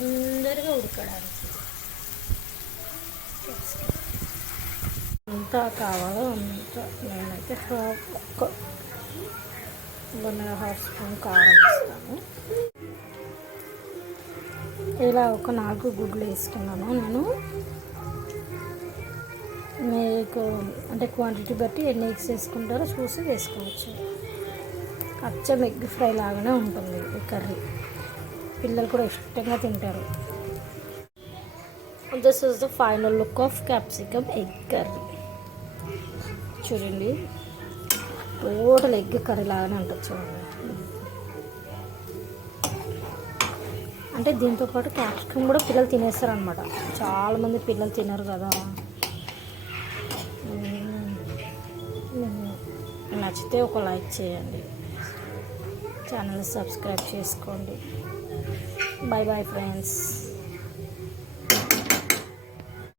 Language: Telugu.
తొందరగా ఉడకడానికి ఎంత కావాలో అంత. నేనైతే ఒక్క 1.5 స్పూన్ కారం వేస్తాను. ఇలా ఒక 4 గుడ్లు వేసుకున్నాను నేను. మీకు అంటే క్వాంటిటీ బట్టి ఎన్ని ఎగ్స్ వేసుకుంటారో చూసి వేసుకోవచ్చు. అచ్చం ఎగ్ ఫ్రై లాగానే ఉంటుంది ఈ కర్రీ. పిల్లలు కూడా ఇష్టంగా తింటారు. This is the final look of capsicum egg curry. చూడండి, టోటల్ ఎగ్ కర్రీ లాగానే ఉంటుంది చూడండి. అంటే దీంతోపాటు క్యాప్సికమ్ కూడా పిల్లలు తినేస్తారనమాట. చాలామంది పిల్లలు తినరు కదా. నచ్చితే ఒక లైక్ చేయండి, ఛానల్ సబ్స్క్రైబ్ చేసుకోండి. Bye bye friends.